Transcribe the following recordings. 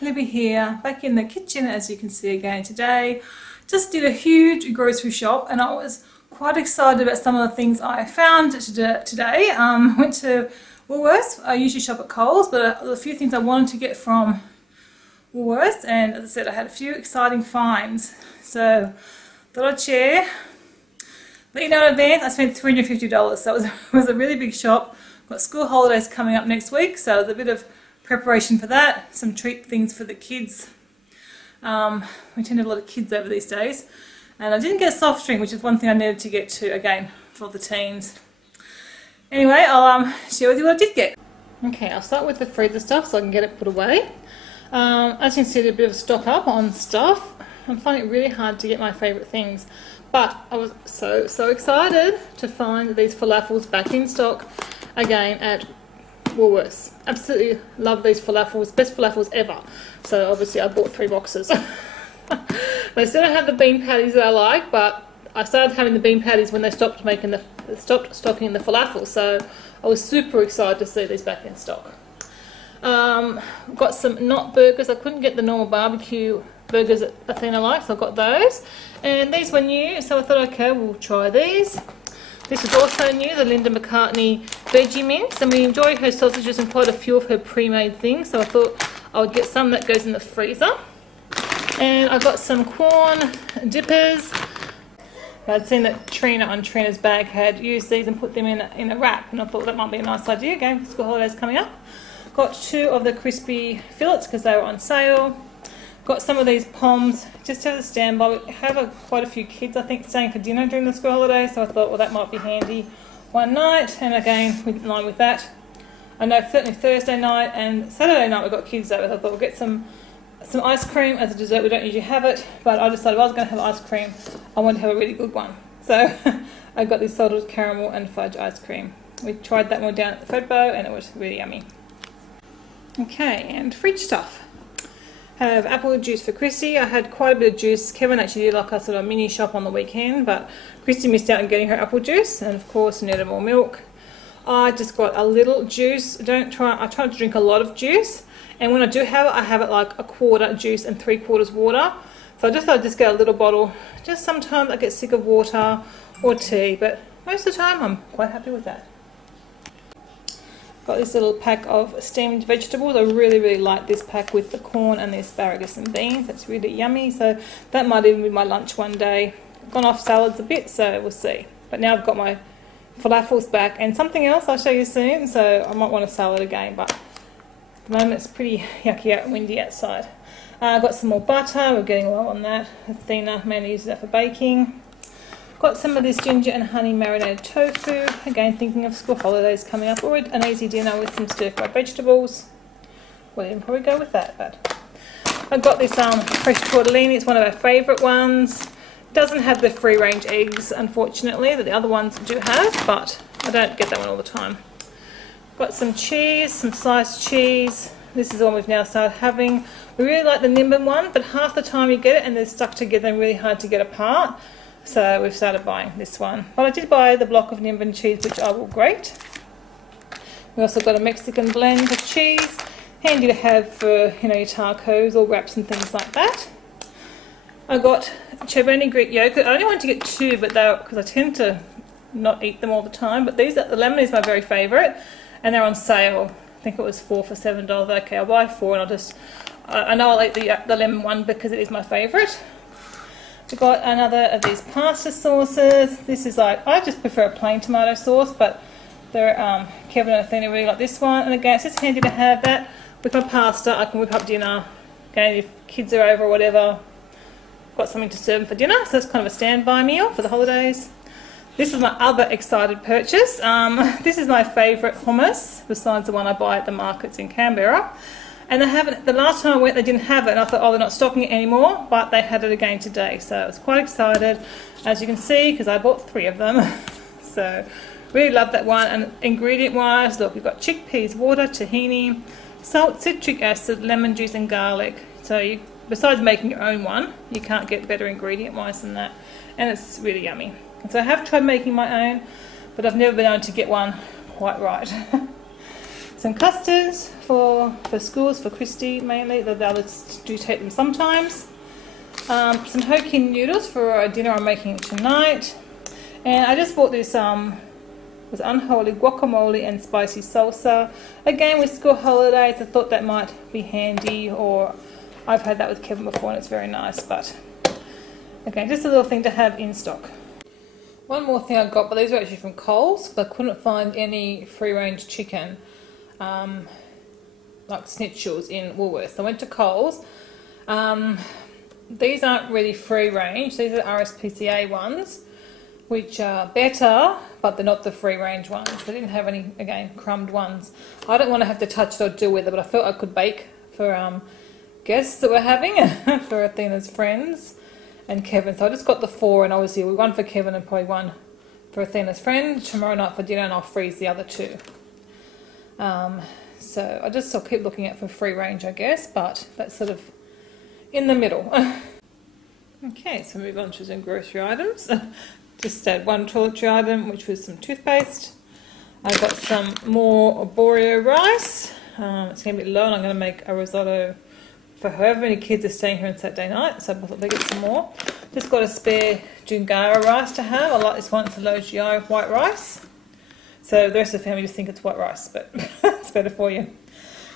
Libby here, back in the kitchen as you can see again today. Just did a huge grocery shop and I was quite excited about some of the things I found today. Went to Woolworths. I usually shop at Coles, but a few things I wanted to get from Woolworths, and as I said, I had a few exciting finds. So thought I'd share. Let you know in advance, I spent $350, so it was a really big shop. Got school holidays coming up next week, so there's a bit of preparation for that, some treat things for the kids. We tend to have a lot of kids over these days. And I didn't get a soft drink, which is one thing I needed to get to, again, for the teens. Anyway, I'll share with you what I did get. Okay, I'll start with the freezer stuff so I can get it put away. As you can see, there's a bit of stock up on stuff. I'm finding it really hard to get my favourite things. But I was so excited to find these falafels back in stock again at Woolworths. Absolutely love these falafels, best falafels ever. So obviously I bought 3 boxes. They still don't have the bean patties that I like, but I started having the bean patties when they stopped stocking the falafel. So I was super excited to see these back in stock. Got some not burgers. I couldn't get the normal barbecue burgers that Athena likes, so I got those. And these were new, so I thought, okay, we'll try these. This is also new, the Linda McCartney veggie mince, and we enjoy her sausages and quite a few of her pre-made things, so I thought I would get some that goes in the freezer. And I got some corn dippers. I'd seen that Trina on Trina's bag had used these and put them in a wrap, and I thought that might be a nice idea, again, for school holidays coming up. Got 2 of the crispy fillets because they were on sale. Got some of these Poms just as a standby. We have quite a few kids, I think, staying for dinner during the school holidays, so I thought, well, that might be handy one night. And again, in line with that, I know certainly Thursday night and Saturday night we've got kids over. I thought we'll get some ice cream as a dessert. We don't usually have it, but I decided if I was going to have ice cream, I wanted to have a really good one. So I got this salted caramel and fudge ice cream. We tried that one down at the Fredbo and it was really yummy. Okay, and fridge stuff. Have apple juice for Chrissy. I had quite a bit of juice. Kevin actually did like a sort of mini shop on the weekend, but Chrissy missed out on getting her apple juice, and of course needed more milk. I just got a little juice. I try to drink a lot of juice, and when I do have it like 1/4 juice and 3/4 water. So I just thought I'd just get a little bottle. Just sometimes I get sick of water or tea, but most of the time I'm quite happy with that. Got this little pack of steamed vegetables. I really like this pack with the corn and the asparagus and beans. It's really yummy, so that might even be my lunch one day. Gone off salads a bit, so we'll see. But now I've got my falafels back and something else I'll show you soon, so I might want a salad again, but at the moment it's pretty yucky out and windy outside. I've got some more butter. We're getting low on that. Athena mainly uses that for baking. Got some of this ginger and honey marinated tofu. Again, thinking of school holidays coming up, or an easy dinner with some stir-fried vegetables. Well, you can probably go with that. But I've got this fresh tortellini. It's one of our favourite ones. Doesn't have the free-range eggs, unfortunately, that the other ones do have, but I don't get that one all the time. Got some cheese, some sliced cheese. This is the one we've now started having. We really like the Nimbin one, but half the time you get it and they're stuck together and really hard to get apart. So we've started buying this one. But I did buy the block of Nimbin cheese, which I will grate. We also got a Mexican blend of cheese. Handy to have for, you know, your tacos or wraps and things like that. I got Chobani Greek yogurt. I only wanted to get 2, but they're, because I tend to not eat them all the time. But the lemon is my very favourite, and they're on sale. I think it was 4 for $7. Okay, I'll buy 4, and I know I'll eat the lemon one because it is my favourite. We've got another of these pasta sauces. This is like, I just prefer a plain tomato sauce, but Kevin and Athena really like this one. And again, it's just handy to have that with my pasta. I can whip up dinner. Again, if kids are over or whatever, got something to serve them for dinner. So it's kind of a standby meal for the holidays. This is my other excited purchase. This is my favourite hummus, besides the one I buy at the markets in Canberra. And they haven't. The last time I went, they didn't have it, and I thought, oh, they're not stocking it anymore. But they had it again today, so I was quite excited, as you can see, because I bought 3 of them. So, really love that one. And ingredient-wise, look, we've got chickpeas, water, tahini, salt, citric acid, lemon juice, and garlic. So, besides making your own one, you can't get better ingredient-wise than that. And it's really yummy. And so I have tried making my own, but I've never been able to get one quite right. Some custards for schools, for Christy mainly, the others do take them sometimes. Some Hoki noodles for a dinner I'm making tonight. And I just bought this was unholy guacamole and spicy salsa. Again, with school holidays, I thought that might be handy, or I've had that with Kevin before and it's very nice, but okay, just a little thing to have in stock. One more thing I got, but these are actually from Coles, because I couldn't find any free-range chicken, like schnitzel in Woolworths. I went to Coles. These aren't really free-range, these are RSPCA ones, which are better, but they're not the free-range ones. They didn't have any, again, crumbed ones. I don't want to have to touch it or deal with it, but I felt I could bake for guests that we're having, for Athena's friends and Kevin. So I just got the 4, and obviously one for Kevin and probably one for Athena's friend tomorrow night for dinner, and I'll freeze the other 2. So I'll keep looking at for free-range, I guess, but that's sort of in the middle. Okay, so move on to some grocery items. Just had one toiletry item, which was some toothpaste. I got some more arborio rice. It's going to be low, and I'm going to make a risotto for however many kids are staying here on Saturday night, so I thought they'd get some more. Just got a spare Jungara rice to have. I like this one, it's a low GI white rice. So the rest of the family just think it's white rice, but it's better for you.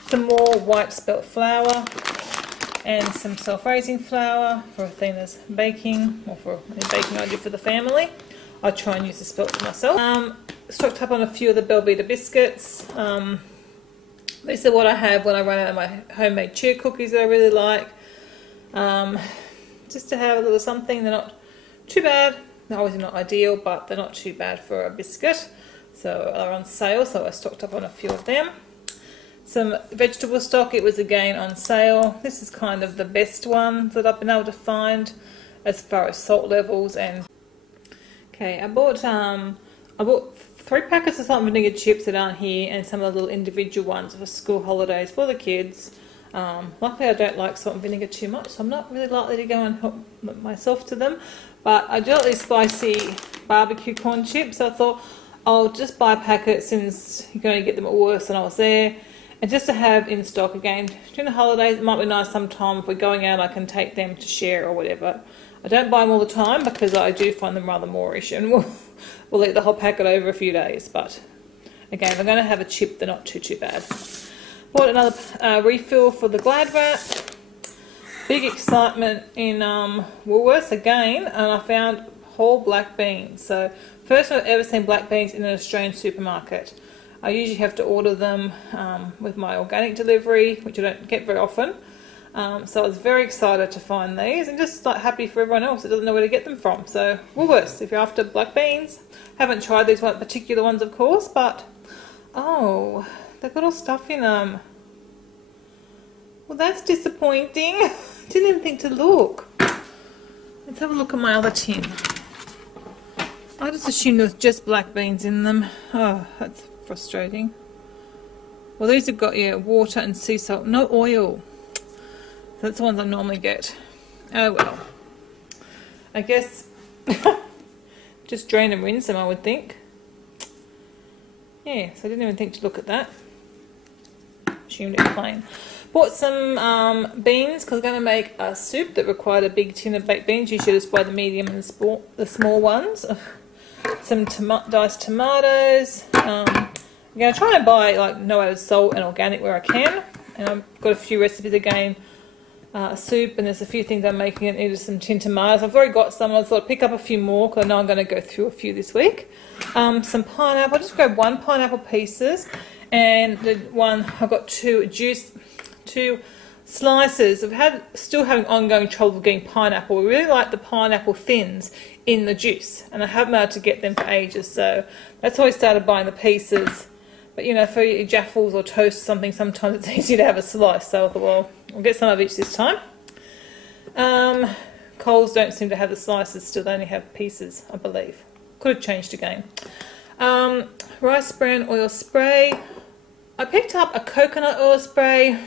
Some more white spelt flour, and some self-raising flour for Athena's baking, or for any baking I do for the family. I try and use the spelt for myself. Stocked up on a few of the Belvita biscuits. These are what I have when I run out of my homemade cheer cookies that I really like. Just to have a little something. They're not too bad. They're obviously not ideal, but they're not too bad for a biscuit. So they're on sale, so I stocked up on a few of them. Some vegetable stock, it was again on sale. This is kind of the best one that I've been able to find as far as salt levels. And okay, I bought 3 packets of salt and vinegar chips that aren't here, and some of the little individual ones for school holidays for the kids. Luckily I don't like salt and vinegar too much, so I'm not really likely to go and help myself to them. But I do like these spicy barbecue corn chips, so I thought I'll just buy a packet since you can only get them at Woolworths and I was there. And just to have in stock again, during the holidays, it might be nice sometime if we're going out I can take them to share or whatever. I don't buy them all the time because I do find them rather moreish, and we'll eat the whole packet over a few days. But again, if I'm going to have a chip, they're not too bad. Bought another refill for the Glad Wrap. Big excitement in Woolworths again, and I found whole black beans. So first time I've ever seen black beans in an Australian supermarket. I usually have to order them with my organic delivery, which I don't get very often. So I was very excited to find these, and just like happy for everyone else that doesn't know where to get them from. So Woolworths, if you're after black beans. Haven't tried these particular ones, of course, but oh, they've got all stuff in them. Well, that's disappointing. Didn't even think to look. Let's have a look at my other tin. I just assumed there was just black beans in them. Oh, that's frustrating. Well, these have got, yeah, water and sea salt, no oil. That's the ones I normally get. Oh well. I guess just drain and rinse them, I would think. Yeah, so I didn't even think to look at that. Assumed it was plain. Bought some beans because I'm going to make a soup that required a big tin of baked beans. You should just buy the medium and the small ones. Some diced tomatoes. I'm going to try and buy like no added salt and organic where I can. And I've got a few recipes again. Soup, and there's a few things I'm making, and either some tin tomatoes. I've already got some. I thought I'd pick up a few more because I know I'm going to go through a few this week. Some pineapple. I just grabbed 1 pineapple pieces, and the one I've got 2 slices. Still having ongoing trouble getting pineapple. We really like the pineapple thins in the juice, and I haven't been able to get them for ages. So that's why I started buying the pieces. But you know, for your jaffles or toast or something, sometimes it's easy to have a slice. So I thought, well, I'll get some of each this time. Coles don't seem to have the slices still, they only have pieces, I believe. Could have changed again. Rice bran oil spray. I picked up a coconut oil spray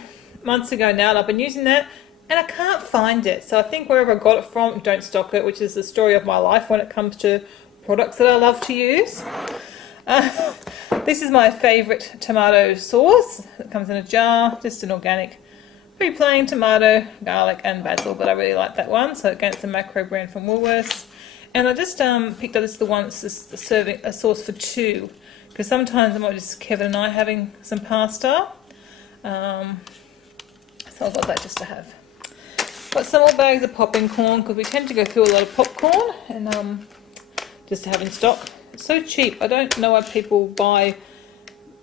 months ago now, and I've been using that, and I can't find it. So I think wherever I got it from, don't stock it, which is the story of my life when it comes to products that I love to use. This is my favourite tomato sauce. It comes in a jar, just an organic, pretty plain tomato, garlic and basil, but I really like that one. So again, it's a macro brand from Woolworths. And I just picked up this, the one that's serving a sauce for two, because sometimes I might just Kevin and I having some pasta. So I've got that just to have. Got some more bags of popping corn, because we tend to go through a lot of popcorn, and just to have in stock. It's so cheap. I don't know why people buy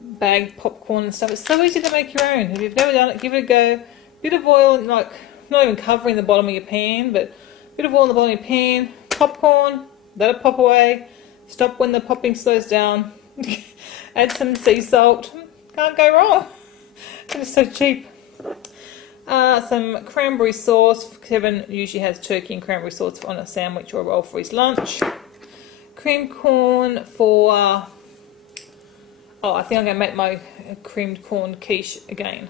bagged popcorn and stuff. It's so easy to make your own. If you've never done it, give it a go. Bit of oil, like not even covering the bottom of your pan, but a bit of oil in the bottom of your pan. Popcorn, let it pop away. Stop when the popping slows down. Add some sea salt. Can't go wrong. And it's so cheap. Some cranberry sauce. Kevin usually has turkey and cranberry sauce on a sandwich or a roll for his lunch. Creamed corn for... I think I'm going to make my creamed corn quiche again.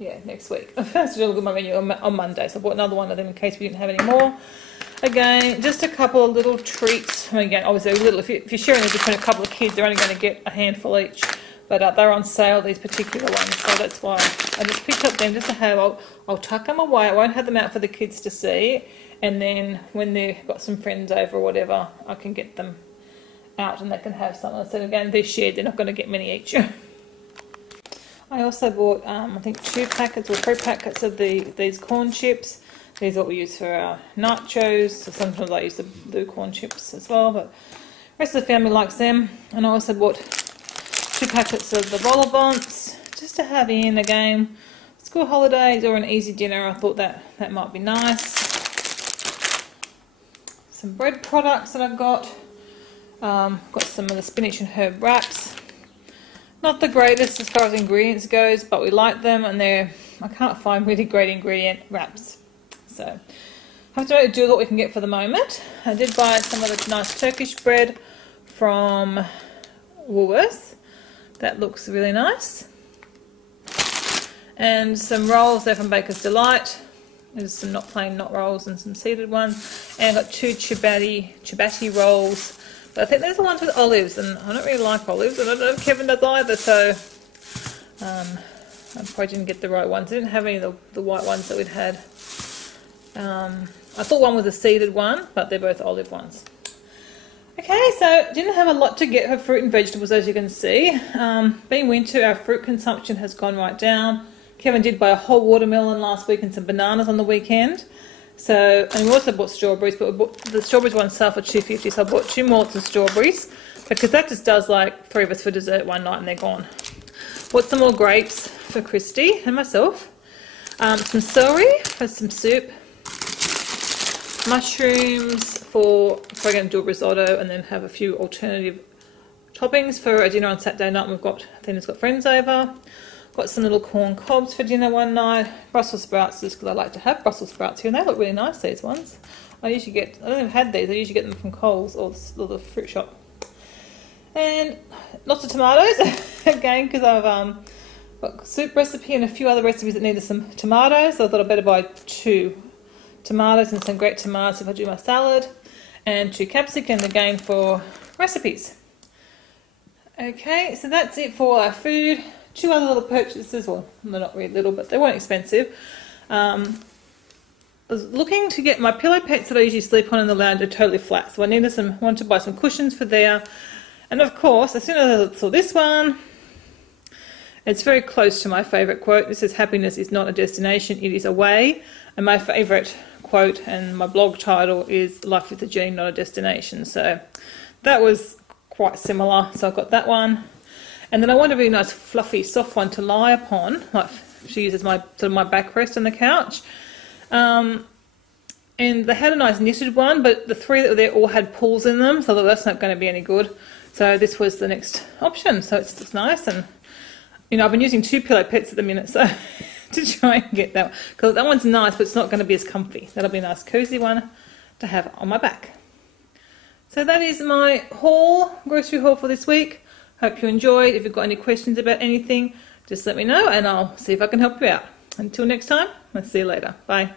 Yeah, next week. I have to look at my menu on Monday, so I bought another one of them in case we didn't have any more. Again, just a couple of little treats. I mean, again, obviously a little. If you're sharing this between a couple of kids, they're only going to get a handful each. But they're on sale, these particular ones, so that's why I just picked up them just to have. I'll tuck them away. I won't have them out for the kids to see. And then when they've got some friends over or whatever, I can get them out and they can have some. So again, they're shared. They're not going to get many each. I also bought, I think 2 packets or 3 packets of these corn chips. These are what we use for our nachos. So sometimes I use the blue corn chips as well, but the rest of the family likes them. And I also bought 2 packets of the vol au vents just to have in again. School holidays or an easy dinner. I thought that might be nice. Some bread products that I've got. Got some of the spinach and herb wraps. Not the greatest as far as ingredients goes, but we like them, and I can't find really great ingredient wraps. So I have to do with what we can get for the moment. I did buy some of the nice Turkish bread from Woolworths. That looks really nice. And some rolls there from Baker's Delight. There's some not plain knot rolls and some seeded ones. And I got 2 chibati rolls. But I think there's the ones with olives, and I don't really like olives, and I don't know if Kevin does either, so I probably didn't get the right ones. I didn't have any of the white ones that we'd had. I thought one was a seeded one, but they're both olive ones. Okay, so didn't have a lot to get for fruit and vegetables, as you can see. Being winter, our fruit consumption has gone right down. Kevin did buy a whole watermelon last week and some bananas on the weekend. So, and we also bought strawberries, but we bought the strawberries one sale for $2.50, so I bought 2 more lots of strawberries, because that just does like 3 of us for dessert one night and they're gone. Bought some more grapes for Christy and myself. Some celery for some soup. Mushrooms for we're going to do a risotto and then have a few alternative toppings for a dinner on Saturday night. Athena's got friends over. Got some little corn cobs for dinner one night. Brussels sprouts, just because I like to have Brussels sprouts here, and they look really nice, these ones. I don't have had these, I usually get them from Coles or the fruit shop. And lots of tomatoes, again, because I've got a soup recipe and a few other recipes that needed some tomatoes, so I thought I'd better buy 2 tomatoes and some great tomatoes if I do my salad, and 2 capsicum again for recipes. Okay, so that's it for our food. 2 other little purchases, well, they're not really little, but they weren't expensive. I was looking to get my pillow pets that I usually sleep on in the lounge are totally flat, so I wanted to buy some cushions for there. And of course, as soon as I saw this one, it's very close to my favourite quote. This is, "Happiness is not a destination, it is a way." And my favourite quote and my blog title is "Life is a journey, not a destination." So that was quite similar, so I got that one. And then I want a really nice fluffy soft one to lie upon, like to use as my backrest on the couch. And they had a nice knitted one, but the 3 that were there all had pulls in them, so I thought that's not going to be any good. So this was the next option. So it's nice, and you know, I've been using 2 pillow pets at the minute, so to try and get that one, because that one's nice, but it's not going to be as comfy. That'll be a nice cozy one to have on my back. So that is my grocery haul for this week. Hope you enjoyed. If you've got any questions about anything, just let me know and I'll see if I can help you out. Until next time, I'll see you later. Bye.